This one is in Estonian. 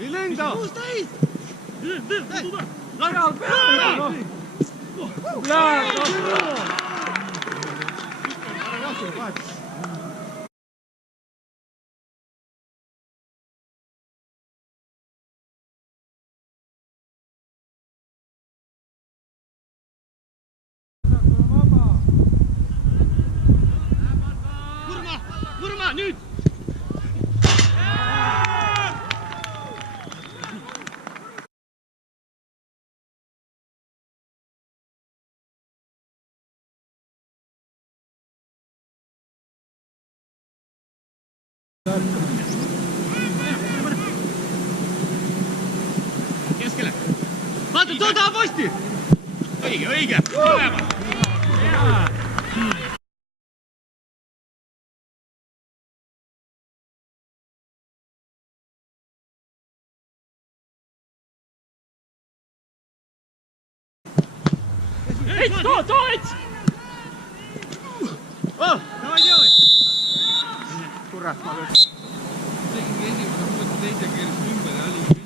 ei lenda! Lajal peale! Urma, nüüd! Keskele! Vaata, too taha posti! Õige! Too, ets! Davai! Kurat, ma lõks. Tegin esimene, teise keeles ümber ja oli